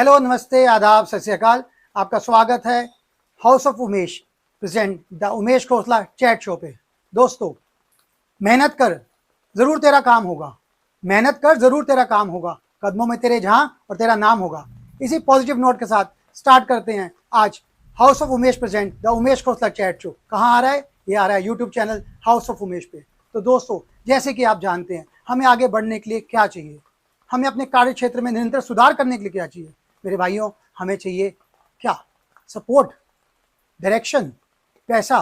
Hello, नमस्ते, आदाब, सत श्री अकाल। आपका स्वागत है house of Umesh present the Umesh Khosla chat show पे। दोस्तों, मेहनत कर, जरूर तेरा काम होगा। मेहनत कर, जरूर तेरा काम होगा। कदमों में तेरे जहां और तेरा नाम होगा। इसी पॉजिटिव नोट के साथ स्टार्ट करते हैं आज house of Umesh present the Umesh Khosla chat show. कहाँ आ रहा है? ये आ रहा है YouTube channel house of Umesh पे। तो दोस्तों, जैसे कि आप जानते हैं, हमें आगे बढ़ने के लिए क्या चाहिए, हमें अपने कार्य क्षेत्र में निरंतर सुधार करने के लिए क्या चाहिए मेरे भाइयों? हमें चाहिए क्या? सपोर्ट, डायरेक्शन, पैसा।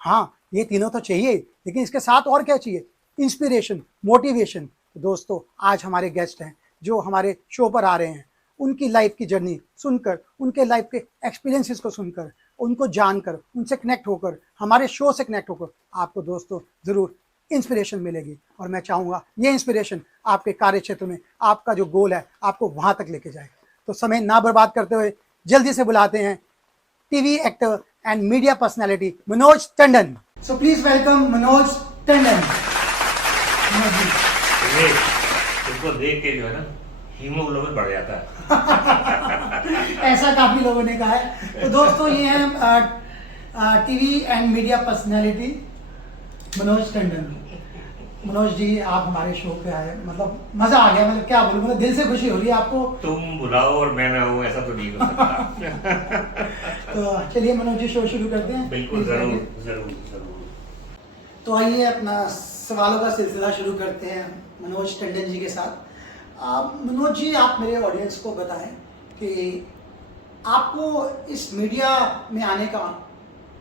हाँ, ये तीनों तो चाहिए, लेकिन इसके साथ और क्या चाहिए? Inspiration, motivation. तो दोस्तों, आज हमारे गेस्ट हैं जो हमारे शो पर आ रहे हैं। उनकी लाइफ की जर्नी सुनकर, उनके लाइफ के एक्सपीरियंसेस को सुनकर, उनको जानकर, उनसे कनेक्ट होकर, हमारे शो से कनेक्ट होकर आपको दोस्तों ज़रूर इंस्पिरेशन मिलेगी। और मैं चाहूँगा ये इंस्पिरेशन आपके कार्य क्षेत्र में, आपका जो गोल है, आपको वहाँ तक लेके जाए। तो समय ना बर्बाद करते हुए जल्दी से बुलाते हैं TV actor and media personality Manoj Tandon. So please welcome Manoj Tandon. इसको देख के जो है ना हीमोग्लोबिन बढ़ जाता है। ऐसा काफी लोगों ने कहा है। तो दोस्तों, ये है TV and media personality Manoj Tandon. Manoj ji, आप हमारे शो पे आए, मतलब मजा आ गया। मतलब क्या बोलूं, मतलब दिल से खुशी हो रही है आपको। तुम बुलाओ और मैं ना हूँ, ऐसा तो नहीं हो सकता। तो चलिए मनोज जी, शो शुरू करते हैं। बिल्कुल, जरूर जरूर जरूर। तो आइए अपना सवालों का सिलसिला शुरू करते हैं मनोज टंडन जी के साथ। मनोज जी, आप मेरे ऑडियंस को बताएं कि आपको इस मीडिया में आने का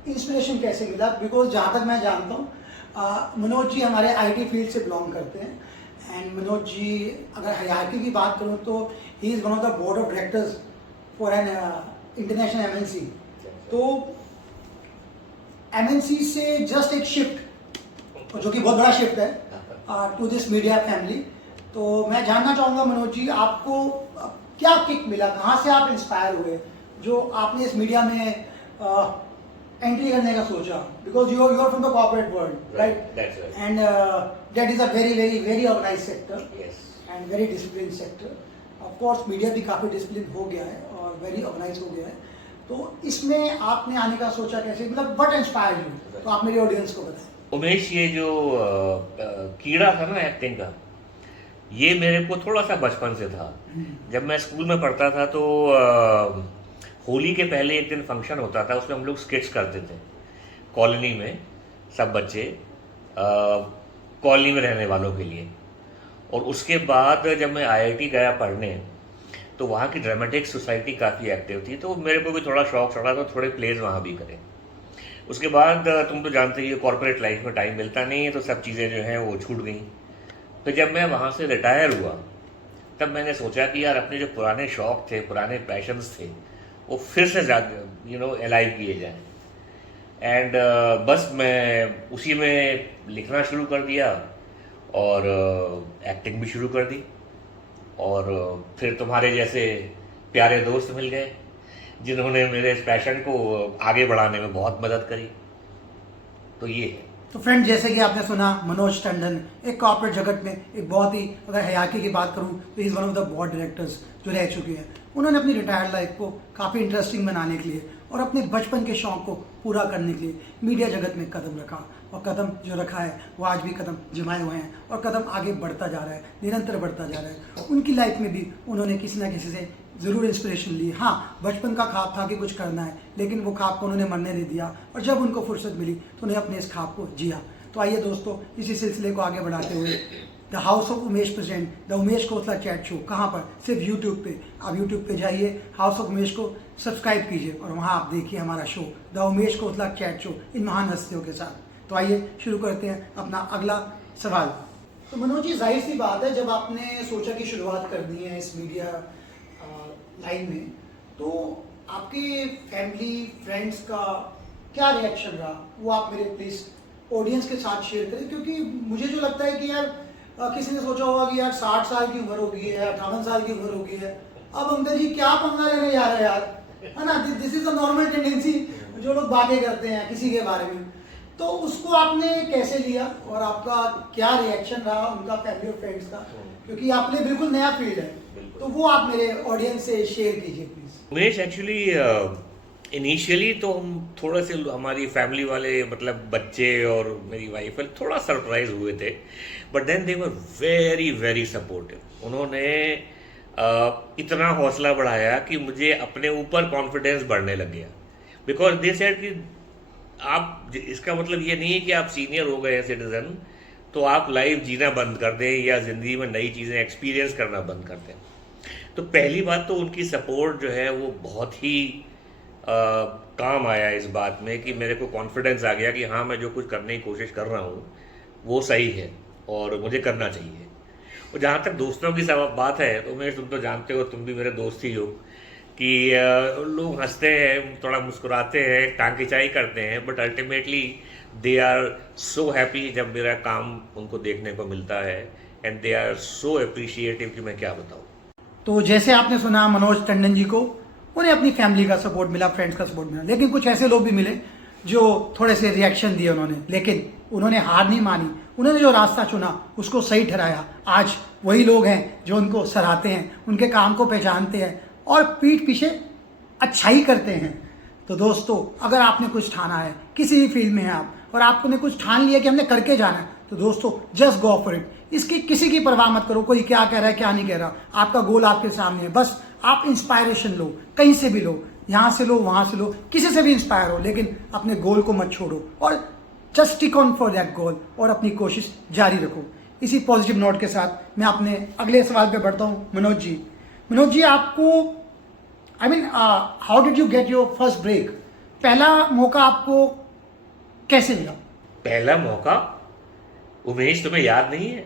इंस्पिरेशन कैसे मिला? बिकॉज जहाँ तक मैं जानता हूँ, मनोज जी हमारे आईटी फील्ड से बिलोंग करते हैं। एंड मनोज जी, अगर हायरार्की की बात करूँ तो he is one of the board of directors for an international MNC. तो एमएनसी से जस्ट एक शिफ्ट, जो कि बहुत बड़ा शिफ्ट है, टू दिस मीडिया फैमिली। तो मैं जानना चाहूँगा मनोज जी, आपको क्या किक मिला, कहाँ से आप इंस्पायर हुए जो आपने इस मीडिया में एंट्री करने का सोचा? Because you are from the corporate world, right? And that is a very very very organise sector and very discipline sector. Of course media भी काफ़ी डिसिप्लिन हो गया है और वेरी ऑर्गेनाइज हो गया है। तो इसमें आपने आने का सोचा कैसे, मतलब व्हाट इंस्पायर्ड यू? तो आप मेरे ऑडियंस को बताएं। उमेश, ये जो कीड़ा था ना एक्टिंग का, ये मेरे को थोड़ा सा बचपन से था। जब मैं स्कूल में पढ़ता था तो होली के पहले एक दिन फंक्शन होता था, उसमें हम लोग स्केच करते थे कॉलोनी में, सब बच्चे कॉलोनी में रहने वालों के लिए। और उसके बाद जब मैं आईआईटी गया पढ़ने, तो वहाँ की ड्रामेटिक सोसाइटी काफ़ी एक्टिव थी, तो मेरे को भी थोड़ा शौक चढ़ा, तो थोड़े प्लेज वहाँ भी करे। उसके बाद तुम तो जानते ही हो, कॉर्पोरेट लाइफ में टाइम मिलता नहीं है, तो सब चीज़ें जो हैं वो छूट गई। फिर जब मैं वहाँ से रिटायर हुआ, तब मैंने सोचा कि यार अपने जो पुराने शौक थे, पुराने पैशंस थे, वो फिर से अलाइव किए जाएं। एंड बस मैं उसी में लिखना शुरू कर दिया और एक्टिंग भी शुरू कर दी। और फिर तुम्हारे जैसे प्यारे दोस्त मिल गए जिन्होंने मेरे इस पैशन को आगे बढ़ाने में बहुत मदद करी। तो ये है। तो फ्रेंड, जैसे कि आपने सुना, मनोज टंडन एक कॉर्पोरेट जगत में एक बहुत ही, अगर हायरार्की की बात करूं तो is one of the board directors जो रह चुके हैं। उन्होंने अपनी रिटायर्ड लाइफ को काफ़ी इंटरेस्टिंग बनाने के लिए और अपने बचपन के शौक को पूरा करने के लिए मीडिया जगत में कदम रखा। और कदम जो रखा है वो आज भी कदम जमाए हुए हैं और कदम आगे बढ़ता जा रहा है, निरंतर बढ़ता जा रहा है। उनकी लाइफ में भी उन्होंने किसी ना किसी से ज़रूर इंस्पिरेशन ली। हाँ, बचपन का ख्वाब था कि कुछ करना है, लेकिन वो ख्वाब को उन्होंने मरने नहीं दिया और जब उनको फुर्सत मिली तो उन्हें अपने इस ख्वाब को जिया। तो आइए दोस्तों, इसी सिलसिले को आगे बढ़ाते हुए the house of Umesh present the Umesh Khosla chat show, कहाँ पर? सिर्फ यूट्यूब पे। आप यूट्यूब पे जाइए, हाउस ऑफ उमेश को सब्सक्राइब कीजिए और वहाँ आप देखिए हमारा show the Umesh Khosla chat show in महान हस्तियों के साथ। तो आइए शुरू करते हैं अपना अगला सवाल। तो मनोज जी, जाहिर सी बात है, जब आपने सोचा कि शुरुआत करनी है इस मीडिया लाइन में, तो आपके फैमिली फ्रेंड्स का क्या रिएक्शन रहा, वो आप मेरे प्लीज ऑडियंस के साथ शेयर करें। क्योंकि मुझे जो लगता है कि यार किसी ने सोचा होगा कि यार 60 साल की उम्र हो गई है, 58 साल की उम्र हो गई है, अब अंकल जी क्या पंगा लेने जा रहे हैं यार, है ना? This is a normal tendency जो लोग बातें करते हैं किसी के बारे में। तो उसको आपने कैसे लिया और आपका क्या रिएक्शन रहा उनका, फैमिली और फ्रेंड्स का, क्योंकि आपने बिल्कुल नया फील्ड है, तो वो आप मेरे ऑडियंस से शेयर कीजिए प्लीज। उमेश, एक्चुअली इनिशियली तो हम थोड़े से हमारी फैमिली वाले, मतलब बच्चे और मेरी वाइफ थोड़ा सरप्राइज हुए थे, but then they were very very supportive. उन्होंने इतना हौसला बढ़ाया कि मुझे अपने ऊपर कॉन्फिडेंस बढ़ने लग गया, बिकॉज दे सेड कि आप, इसका मतलब ये नहीं है कि आप सीनियर हो गए हैं सिटीजन तो आप लाइफ जीना बंद कर दें या ज़िंदगी में नई चीज़ें एक्सपीरियंस करना बंद कर दें। तो पहली बात तो उनकी सपोर्ट जो है वो बहुत ही काम आया इस बात में कि मेरे को कॉन्फिडेंस आ गया कि हाँ, मैं जो कुछ करने की कोशिश कर रहा हूँ वो सही है और मुझे करना चाहिए। और जहाँ तक दोस्तों की सब बात है तो मैं, तुम तो जानते हो, तुम भी मेरे दोस्त ही हो, कि लोग हंसते हैं, थोड़ा मुस्कुराते हैं, टांग करते हैं, but ultimately they are so happy जब मेरा काम उनको देखने को मिलता है, and they are so appreciative कि मैं क्या बताऊँ। तो जैसे आपने सुना मनोज टंडन जी को, उन्हें अपनी फैमिली का सपोर्ट मिला, फ्रेंड्स का सपोर्ट मिला, लेकिन कुछ ऐसे लोग भी मिले जो थोड़े से रिएक्शन दिए उन्होंने, लेकिन उन्होंने हार नहीं मानी, उन्होंने जो रास्ता चुना उसको सही ठहराया। आज वही लोग हैं जो उनको सराहते हैं, उनके काम को पहचानते हैं और पीठ पीछे अच्छाई करते हैं। तो दोस्तों, अगर आपने कुछ ठाना है, किसी भी फील्ड में हैं आप और आपने कुछ ठान लिया कि हमने करके जाना है, तो दोस्तों जस्ट गो फॉर इट। इसकी किसी की परवाह मत करो, कोई क्या कह रहा है क्या नहीं कह रहा, आपका गोल आपके सामने है। बस आप इंस्पायरेशन लो, कहीं से भी लो, यहाँ से लो, वहाँ से लो, किसी से भी इंस्पायर हो, लेकिन अपने गोल को मत छोड़ो और just stick on for that goal और अपनी कोशिश जारी रखो। इसी पॉजिटिव नोट के साथ मैं अपने अगले सवाल पे बढ़ता हूँ। मनोज जी, आपको how did you get your first break? पहला मौका आपको कैसे मिला? पहला मौका, उमेश, तुम्हें याद नहीं है?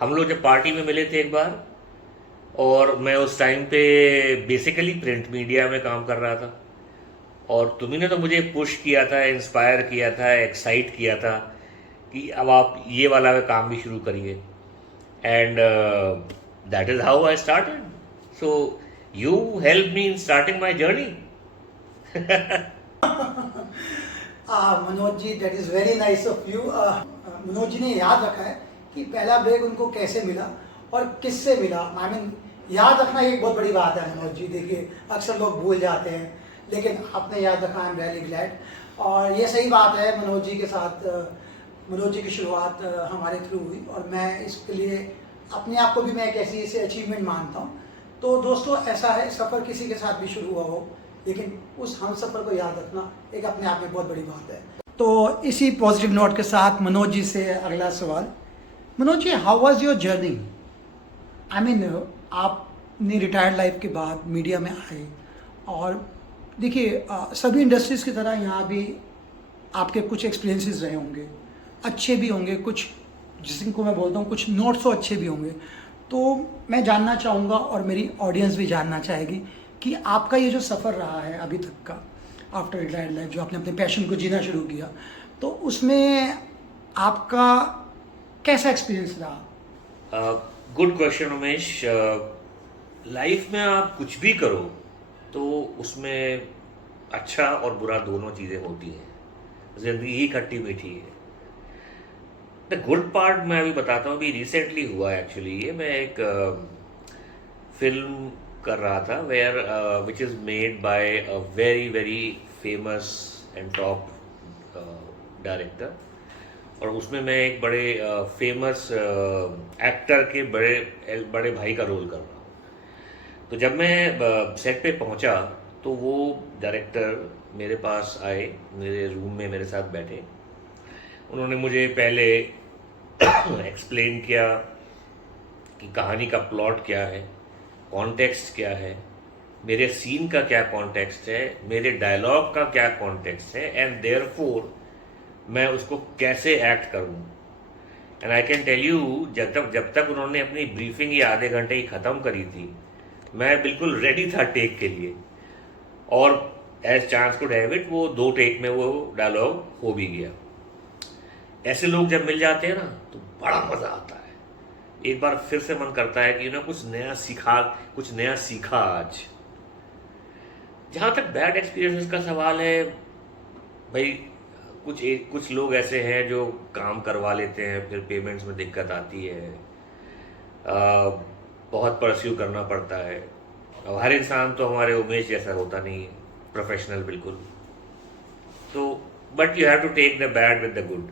हम लोग जब पार्टी में मिले थे एक बार, और मैं उस टाइम पे बेसिकली प्रिंट मीडिया में काम कर रहा था, और तुम्ही ने तो मुझे पुश किया था, इंस्पायर किया था, एक्साइट किया था कि अब आप ये वाला काम भी शुरू करिए, and that is how I started. So you help me in starting my journey. Manoj ji, that is very nice of you. Manoj ji ने याद रखा है कि पहला ब्रेक उनको कैसे मिला और किससे मिला। याद रखना एक बहुत बड़ी बात है मनोज जी। देखिए, अक्सर लोग भूल जाते हैं, लेकिन आपने याद रखा, आई एम वेरी ग्लैड। और ये सही बात है, मनोज जी के साथ, मनोज जी की शुरुआत हमारे थ्रू हुई और मैं इसके लिए अपने आप को भी मैं एक ऐसी से अचीवमेंट मानता हूँ। तो दोस्तों, ऐसा है, सफ़र किसी के साथ भी शुरू हुआ हो, लेकिन उस हम सफ़र को याद रखना एक अपने आप में बहुत बड़ी बात है। तो इसी पॉजिटिव नोट के साथ मनोज जी से अगला सवाल। Manoj ji, how was your journey? आपने रिटायर्ड लाइफ के बाद मीडिया में आए, और देखिए, सभी इंडस्ट्रीज़ की तरह यहाँ भी आपके कुछ एक्सपीरियंसेस रहे होंगे, अच्छे भी होंगे, कुछ जिनको मैं बोलता हूँ कुछ नॉट सो अच्छे भी होंगे। तो मैं जानना चाहूँगा और मेरी ऑडियंस भी जानना चाहेगी कि आपका ये जो सफ़र रहा है अभी तक का, आफ्टर रिटायर्ड लाइफ, जो आपने अपने पैशन को जीना शुरू किया, तो उसमें आपका कैसा एक्सपीरियंस रहा? Good question Umesh. लाइफ में आप कुछ भी करो तो उसमें अच्छा और बुरा दोनों चीज़ें होती हैं। ज़िंदगी ही खट्टी मीठी है। द गुड पार्ट मैं अभी बताता हूँ, अभी रिसेंटली हुआ एक्चुअली। ये मैं एक फिल्म कर रहा था where which is made by a very very famous and top director, और उसमें मैं एक बड़े फेमस एक्टर के बड़े भाई का रोल कर रहा हूँ। तो जब मैं सेट पे पहुंचा तो वो डायरेक्टर मेरे पास आए, मेरे रूम में मेरे साथ बैठे। उन्होंने मुझे पहले एक्सप्लेन किया कि कहानी का प्लॉट क्या है, कॉन्टेक्स्ट क्या है, मेरे सीन का क्या कॉन्टेक्स्ट है, मेरे डायलॉग का क्या कॉन्टेक्स्ट है, एंड देयरफॉर मैं उसको कैसे एक्ट करूं। And I can tell you, जब तक उन्होंने अपनी ब्रीफिंग ये आधे घंटे की ख़त्म करी थी, मैं बिल्कुल रेडी था टेक के लिए, और as chance could have it, वो 2 टेक में वो डायलॉग हो भी गया। ऐसे लोग जब मिल जाते हैं ना तो बड़ा मज़ा आता है। एक बार फिर से मन करता है कि कुछ नया सीखा आज। जहाँ तक बैड एक्सपीरियंसेस का सवाल है, भाई कुछ लोग ऐसे हैं जो काम करवा लेते हैं, फिर पेमेंट्स में दिक्कत आती है, बहुत परस्यू करना पड़ता है। अब हर इंसान तो हमारे उमेश जैसा होता नहीं है, प्रोफेशनल बिल्कुल। तो but you have to take the bad with the good.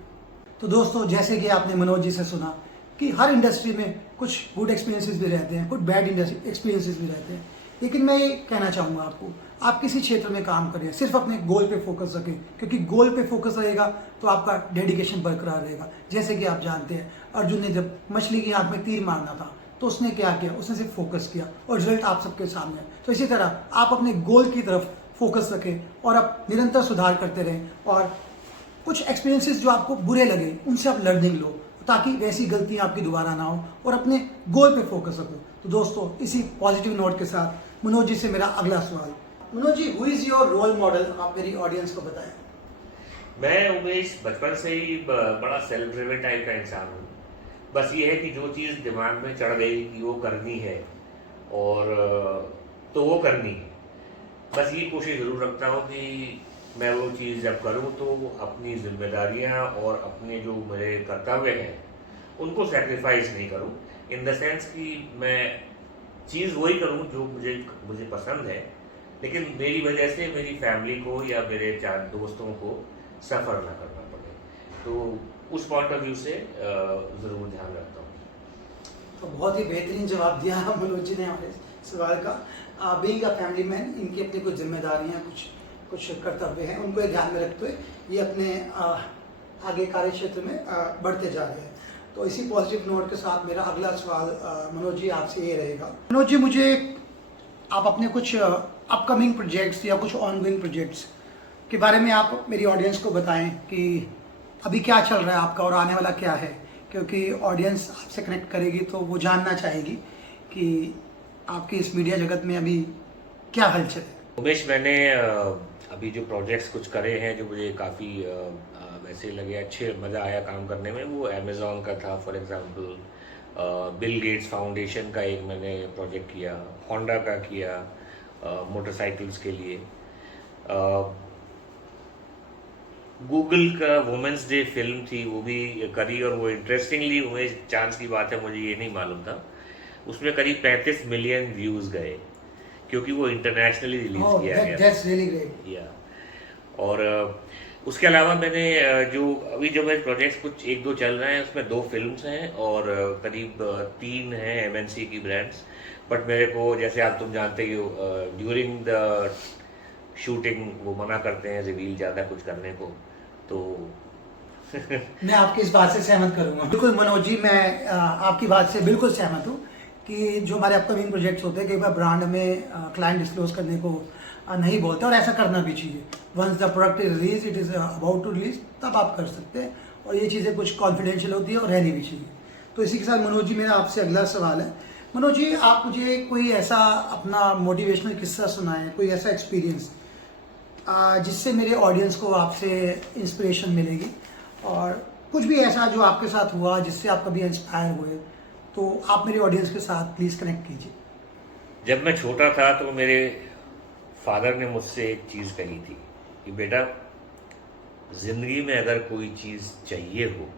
तो दोस्तों, जैसे कि आपने मनोज जी से सुना कि हर इंडस्ट्री में कुछ गुड एक्सपीरियंसेस भी रहते हैं, कुछ बैड एक्सपीरियंसेस भी रहते हैं, लेकिन मैं ये कहना चाहूँगा आपको, आप किसी क्षेत्र में काम करें, सिर्फ अपने गोल पे फोकस रखें, क्योंकि गोल पे फोकस रहेगा तो आपका डेडिकेशन बरकरार रहेगा। जैसे कि आप जानते हैं, अर्जुन ने जब मछली की आंख में तीर मारना था तो उसने क्या किया, उसने सिर्फ फोकस किया और रिजल्ट आप सबके सामने है। तो इसी तरह आप अपने गोल की तरफ फोकस रखें और आप निरंतर सुधार करते रहें, और कुछ एक्सपीरियंसेस जो आपको बुरे लगे उनसे आप लर्निंग लो, ताकि वैसी गलतियां आपकी दोबारा ना हो, और अपने गोल पे फोकस रखो। तो दोस्तों, इसी पॉजिटिव नोट के साथ मनोज जी से मेरा अगला सवाल। Manoj ji, who is your role model? आप मेरी ऑडियंस को बताएं। मैं उमेश बचपन से ही बड़ा सेल्फ ड्रिवन टाइप का इंसान हूँ। बस ये है कि जो चीज़ दिमाग में चढ़ गई कि वो करनी है, और तो वो करनी है। बस ये कोशिश ज़रूर रखता हूँ कि मैं वो चीज़ जब करूँ तो अपनी जिम्मेदारियाँ और अपने जो मेरे कर्तव्य हैं उनको सेक्रीफाइस नहीं करूँ, इन द सेंस कि मैं चीज़ वही करूँ जो मुझे पसंद है, लेकिन मेरी वजह से मेरी फैमिली को या मेरे 4 दोस्तों को सफ़र ना करना पड़े। तो उस पॉइंट ऑफ व्यू से ज़रूर ध्यान रखता हूँ। तो बहुत ही बेहतरीन जवाब दिया मनोज जी ने हमारे सवाल का। बीइंग अ फैमिली मैन, इनकी अपनी कुछ जिम्मेदारियाँ, कुछ कर्तव्य हैं, उनको ये ध्यान में रखते हुए ये अपने आगे कार्य क्षेत्र में बढ़ते जा रहे हैं। तो इसी पॉजिटिव नोट के साथ मेरा अगला सवाल मनोज जी आपसे ये रहेगा। मनोज जी, मुझे आप अपने कुछ अपकमिंग प्रोजेक्ट्स या कुछ ऑनगोइंग प्रोजेक्ट्स के बारे में आप मेरी ऑडियंस को बताएं कि अभी क्या चल रहा है आपका और आने वाला क्या है, क्योंकि ऑडियंस आपसे कनेक्ट करेगी तो वो जानना चाहेगी कि आपके इस मीडिया जगत में अभी क्या हलचल है। उमेश, मैंने अभी जो प्रोजेक्ट्स कुछ करे हैं जो मुझे काफ़ी वैसे लगे अच्छे, मज़ा आया काम करने में, वो अमेज़ॉन का था for example, Bill Gates foundation का एक मैंने प्रोजेक्ट किया, होंडा का किया मोटरसाइकिल्स के लिए, गूगल का वुमेंस डे फिल्म थी वो भी करी, और वो इंटरेस्टिंगली उमेश, चांस की बात है, मुझे ये नहीं मालूम था, उसमें करीब 35 मिलियन व्यूज़ गए, क्योंकि वो इंटरनेशनली रिलीज किया गया। That's really great. या और उसके अलावा मैंने जो मेरे प्रोजेक्ट्स कुछ 1-2 चल रहे हैं, उसमें 2 फिल्म्स हैं और करीब 3 हैं एमएनसी की ब्रांड्स। बट मेरे को, जैसे आप तुम जानते ही हो, ड्यूरिंग द शूटिंग वो मना करते हैं रिवील ज़्यादा कुछ करने को, तो मैं आपकी इस बात से सहमत करूंगा। बिल्कुल मनोज जी, मैं आपकी बात से बिल्कुल सहमत हूँ कि जो हमारे अपकमिंग प्रोजेक्ट्स होते हैं, कई बार ब्रांड में क्लाइंट डिस्क्लोज करने को नहीं बोलते, और ऐसा करना भी चाहिए। Once the product is release, it is about to release, तब आप कर सकते हैं, और ये चीज़ें कुछ कॉन्फिडेंशियल होती है और रहनी भी चाहिए। तो इसी के साथ मनोज जी, मेरा आपसे अगला सवाल है। मनोज जी, आप मुझे कोई ऐसा अपना मोटिवेशनल किस्सा सुनाएं, कोई ऐसा एक्सपीरियंस जिससे मेरे ऑडियंस को आपसे इंस्पिरेशन मिलेगी, और कुछ भी ऐसा जो आपके साथ हुआ जिससे आप कभी इंस्पायर हुए, तो आप मेरे ऑडियंस के साथ प्लीज़ कनेक्ट कीजिए। जब मैं छोटा था तो मेरे फादर ने मुझसे एक चीज़ कही थी कि बेटा, ज़िंदगी में अगर कोई चीज़ चाहिए हो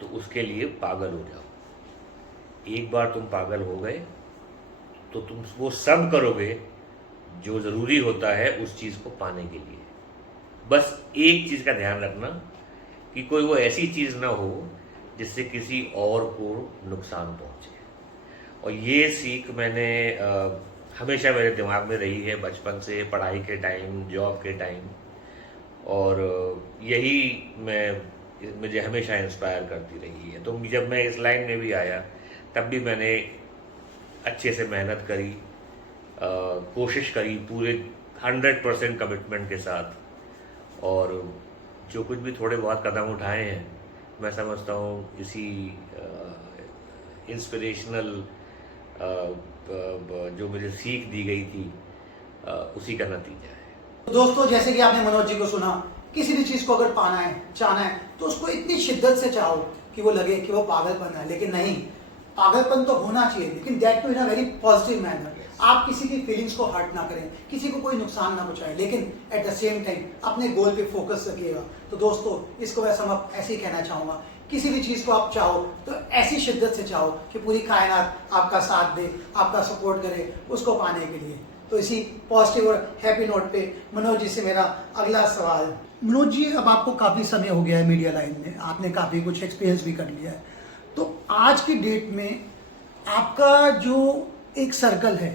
तो उसके लिए पागल हो जाओ। एक बार तुम पागल हो गए तो तुम वो सब करोगे जो ज़रूरी होता है उस चीज़ को पाने के लिए। बस एक चीज़ का ध्यान रखना कि कोई वो ऐसी चीज़ ना हो जिससे किसी और को नुकसान पहुंचे। और ये सीख मैंने हमेशा मेरे दिमाग में रही है, बचपन से, पढ़ाई के टाइम, जॉब के टाइम, और यही मुझे हमेशा इंस्पायर करती रही है। तो जब मैं इस लाइन में भी आया तब भी मैंने अच्छे से मेहनत करी, कोशिश करी पूरे 100% कमिटमेंट के साथ, और जो कुछ भी थोड़े बहुत कदम उठाए हैं, मैं समझता हूँ इसी इंस्पिरेशनल जो मुझे सीख दी गई थी उसी का नतीजा है। तो दोस्तों, जैसे कि आपने मनोज जी को सुना, किसी भी चीज़ को अगर पाना है, चाहना है, तो उसको इतनी शिद्दत से चाहो कि वो लगे कि वो पागलपन है, लेकिन नहीं, पागलपन तो होना चाहिए, लेकिन that too in a very positive manner. आप किसी की फीलिंग्स को हर्ट ना करें, किसी को कोई नुकसान ना पहुंचाएं, लेकिन एट द सेम टाइम अपने गोल पे फोकस रखिएगा। तो दोस्तों, इसको मैं सम अप ऐसे ही कहना चाहूंगा, किसी भी चीज को आप चाहो तो ऐसी शिद्दत से चाहो कि पूरी कायनात आपका साथ दे, आपका सपोर्ट करे उसको पाने के लिए। तो इसी पॉजिटिव और हैप्पी नोट पे मनोज जी से मेरा अगला सवाल। मनोज जी, अब आपको काफी समय हो गया है मीडिया लाइन में, आपने काफी कुछ एक्सपीरियंस भी कर लिया है, तो आज की डेट में आपका जो एक सर्कल है,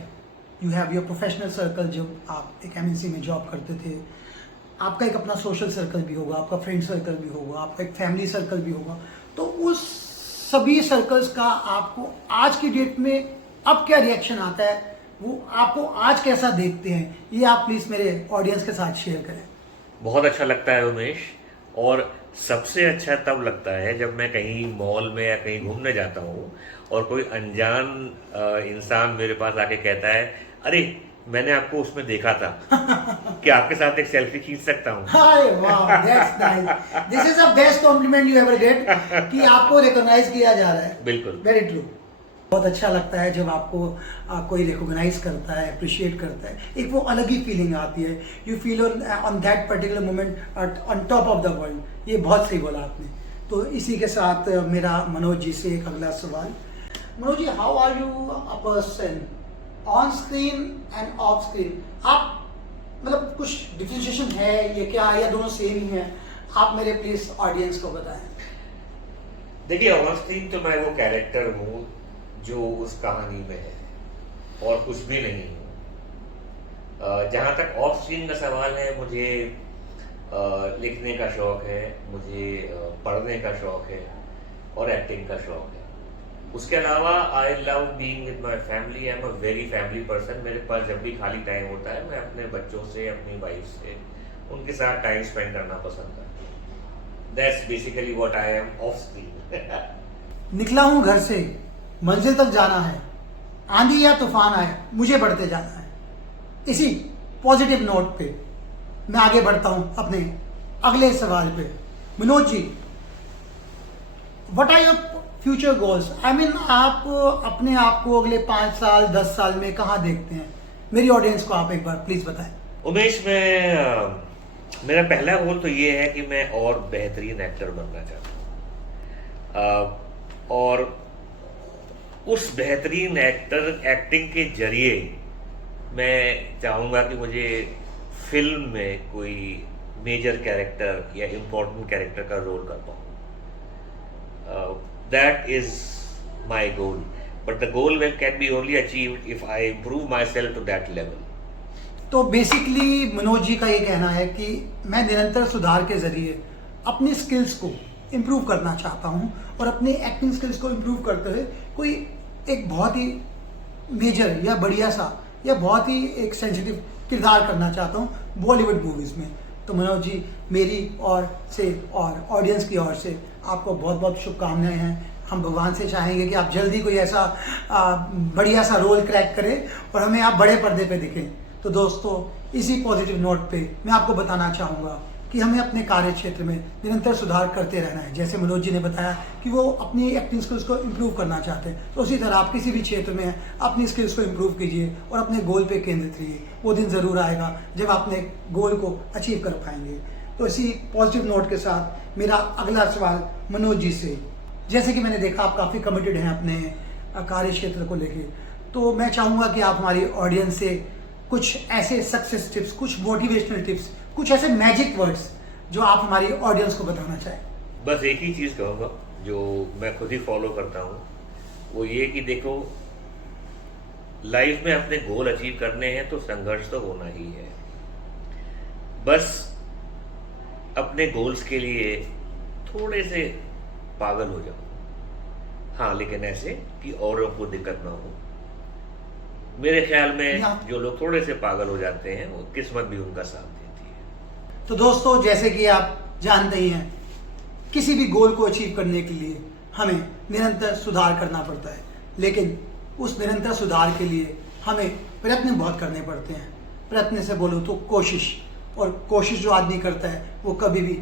you have your professional circle, जब आप एक एमएनसी में जॉब करते थे, आपका एक अपना सोशल सर्कल भी होगा, आपका फ्रेंड सर्कल भी होगा, आपका एक फैमिली सर्कल भी होगा, तो उस सभी सर्कल्स का आपको आज की डेट में अब क्या रिएक्शन आता है, वो आपको आज कैसा देखते हैं, ये आप प्लीज मेरे ऑडियंस के साथ शेयर करें। बहुत अच्छा लगता है उमेश, और सबसे अच्छा तब लगता है जब मैं कहीं मॉल में या कहीं घूमने जाता हूँ और कोई अनजान इंसान मेरे पास आके कहता है, अरे मैंने आपको उसमें देखा था, कि आपके साथ एक सेल्फी खींच सकता हूँ। हाय वाह, that's nice, this is the best compliment you ever get, कि आपको रिकॉग्नाइज किया जा रहा है। बिल्कुल, वेरी ट्रू। बहुत अच्छा लगता है जब आपको कोई रिकॉग्नाइज करता है, अप्रिशिएट करता है, एक वो अलग ही फीलिंग आती है, you feel on that particular moment on top of the world. ये बहुत सही बोला आपने। तो इसी के साथ मेरा मनोज जी से एक अगला सवाल। Manoj ji, how are you a person on screen and off screen? आप मतलब कुछ डिफरेंशिएशन है ये क्या, या दोनों सेम ही है? आप मेरे प्लीज ऑडियंस को बताएं। देखिए, ऑन स्क्रीन तो मैं वो कैरेक्टर हूँ जो उस कहानी में है, और कुछ भी नहीं हूँ। जहाँ तक ऑफ स्क्रीन का सवाल है, मुझे लिखने का शौक है, मुझे पढ़ने का शौक है, और एक्टिंग का शौक है। उसके अलावा I love being with my family. I am a very family person. मेरे पास जब भी खाली टाइम होता है, मैं अपने बच्चों से, अपनी वाइफ से, उनके साथ टाइम स्पेंड करना पसंद करता हूँ। That's basically what I am of screen. निकला हूं घर से, मंजिल तक जाना है, आंधी या तूफान आए मुझे बढ़ते जाना है। इसी पॉजिटिव नोट पे मैं आगे बढ़ता हूं अपने अगले सवाल पे। Manoj ji, what are your future goals? I mean, आप अपने आप को अगले 5 साल 10 साल में कहाँ देखते हैं? मेरी ऑडियंस को आप एक बार प्लीज बताएं। उमेश, मेरा पहला गोल तो ये है कि मैं और बेहतरीन एक्टर बनना चाहता हूँ, और उस बेहतरीन एक्टिंग के जरिए मैं चाहूँगा कि मुझे फिल्म में कोई मेजर कैरेक्टर या इम्पोर्टेंट कैरेक्टर का रोल कर पाऊँ। That is my goal, but the goal can be only achieved if I improve myself to that level. तो बेसिकली मनोज जी का ये कहना है कि मैं निरंतर सुधार के जरिए अपनी स्किल्स को इम्प्रूव करना चाहता हूँ, और अपनी एक्टिंग स्किल्स को इम्प्रूव करते हुए कोई एक बहुत ही मेजर या बढ़िया सा या बहुत ही एक सेंसिटिव किरदार करना चाहता हूँ बॉलीवुड मूवीज में। तो मनोज जी, मेरी ओर से और ऑडियंस की ओर से आपको बहुत बहुत शुभकामनाएं हैं। हम भगवान से चाहेंगे कि आप जल्दी कोई ऐसा बढ़िया सा रोल क्रैक करें और हमें आप बड़े पर्दे पे दिखें। तो दोस्तों, इसी पॉजिटिव नोट पे मैं आपको बताना चाहूँगा कि हमें अपने कार्य क्षेत्र में निरंतर सुधार करते रहना है। जैसे मनोज जी ने बताया कि वो अपनी एक्टिंग स्किल्स को इम्प्रूव करना चाहते हैं, तो उसी तरह आप किसी भी क्षेत्र में अपनी स्किल्स को इम्प्रूव कीजिए और अपने गोल पे केंद्रित रहिए। वो दिन ज़रूर आएगा जब आप अपने गोल को अचीव कर पाएंगे। तो इसी पॉजिटिव नोट के साथ मेरा अगला सवाल मनोज जी से। जैसे कि मैंने देखा आप काफ़ी कमिटेड हैं अपने कार्य क्षेत्र को लेके, तो मैं चाहूँगा कि आप हमारी ऑडियंस से कुछ ऐसे सक्सेस टिप्स, कुछ मोटिवेशनल टिप्स, कुछ ऐसे मैजिक वर्ड्स जो आप हमारी ऑडियंस को बताना चाहें। बस एक ही चीज़ कहूँगा जो मैं खुद ही फॉलो करता हूँ, वो ये कि देखो, लाइफ में अपने गोल अचीव करने हैं तो संघर्ष तो होना ही है। बस अपने गोल्स के लिए थोड़े से पागल हो जाओ, हाँ, लेकिन ऐसे कि औरों को दिक्कत ना हो। मेरे ख्याल में जो लोग थोड़े से पागल हो जाते हैं, वो किस्मत भी उनका साथ देती है। तो दोस्तों, जैसे कि आप जानते ही हैं, किसी भी गोल को अचीव करने के लिए हमें निरंतर सुधार करना पड़ता है, लेकिन उस निरंतर सुधार के लिए हमें प्रयत्न बहुत करने पड़ते हैं। प्रयत्न से बोलूँ तो कोशिश, और कोशिश जो आदमी करता है वो कभी भी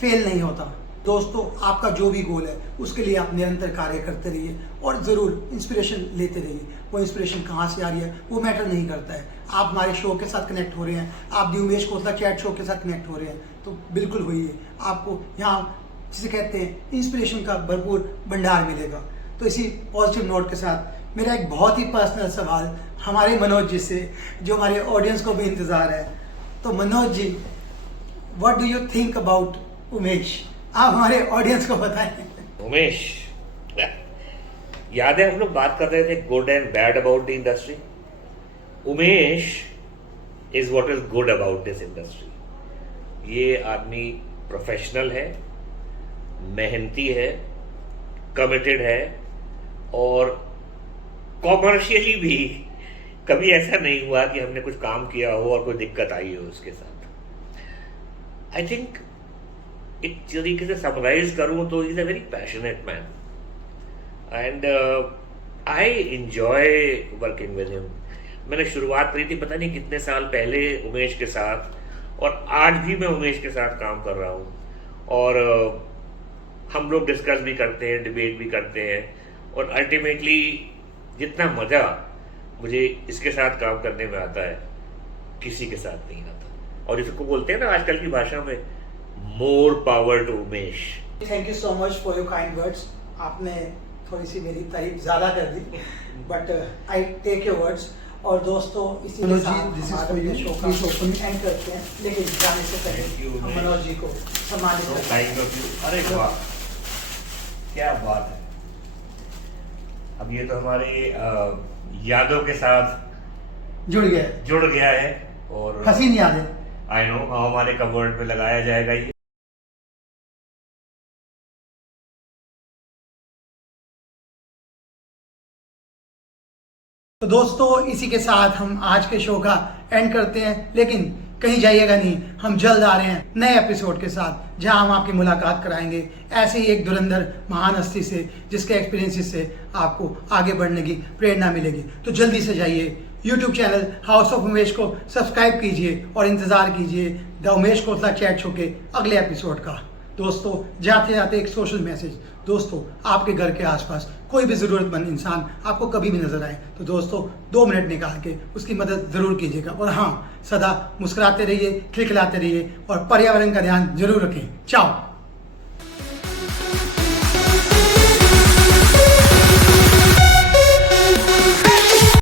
फेल नहीं होता। दोस्तों आपका जो भी गोल है उसके लिए आप निरंतर कार्य करते रहिए और ज़रूर इंस्पिरेशन लेते रहिए। वो इंस्पिरेशन कहाँ से आ रही है वो मैटर नहीं करता है। आप हमारे शो के साथ कनेक्ट हो रहे हैं, आप दी उमेश कोतला चैट शो के साथ कनेक्ट हो रहे हैं, तो बिल्कुल होइए, आपको यहाँ जिसे कहते हैं इंस्पिरेशन का भरपूर भंडार मिलेगा। तो इसी पॉजिटिव नोट के साथ मेरा एक बहुत ही पर्सनल सवाल हमारे मनोज जी से, जो हमारे ऑडियंस को भी इंतज़ार है। तो Manoj ji, what do you think about Umesh? आप हमारे ऑडियंस को बताएं। उमेश, याद है हम लोग बात कर रहे थे good and bad about the industry. Umesh is what is good about this industry. ये आदमी प्रोफेशनल है, मेहनती है, कमिटेड है और कॉमर्शियली भी कभी ऐसा नहीं हुआ कि हमने कुछ काम किया हो और कोई दिक्कत आई हो उसके साथ। आई थिंक एक तरीके से समराइज करूं तो is a very passionate man and I enjoy working with him. मैंने शुरुआत करी थी पता नहीं कितने साल पहले उमेश के साथ, और आज भी मैं उमेश के साथ काम कर रहा हूँ और हम लोग डिस्कस भी करते हैं, डिबेट भी करते हैं, और अल्टीमेटली जितना मज़ा मुझे इसके साथ काम करने में आता है किसी के साथ नहीं आता। और इसको बोलते हैं ना आजकल की भाषा में, more power to Umesh. Thank you so much for your kind words. आपने थोड़ी सी मेरी तारीफ ज़्यादा कर दी, but I take your words. और दोस्तों इसी के साथ हमारे शो का एंड करते हैं, लेकिन जाने से पहले हम मनोज जी को सम्मानित करते हैं। अरे वाह, क्या बात है। अब ये तो हमारे यादों के साथ जुड़ गया है और हसीन यादें। आई नो हमारे कवर्ड पे लगाया जाएगा ये। तो दोस्तों इसी के साथ हम आज के शो का एंड करते हैं, लेकिन कहीं जाइएगा नहीं, हम जल्द आ रहे हैं नए एपिसोड के साथ, जहां हम आपकी मुलाकात कराएंगे ऐसे ही एक धुरंधर महान हस्ती से, जिसके एक्सपीरियंसेस से आपको आगे बढ़ने की प्रेरणा मिलेगी। तो जल्दी से जाइए YouTube channel house of Umesh को सब्सक्राइब कीजिए और इंतज़ार कीजिए the Umesh Kotla chat show के अगले एपिसोड का। दोस्तों जाते जाते एक सोशल मैसेज, दोस्तों आपके घर के आसपास कोई भी ज़रूरतमंद इंसान आपको कभी भी नजर आए तो दोस्तों 2 मिनट निकाल के उसकी मदद ज़रूर कीजिएगा। और हाँ, सदा मुस्कुराते रहिए, खिलखिलाते रहिए और पर्यावरण का ध्यान जरूर रखें। चाओ।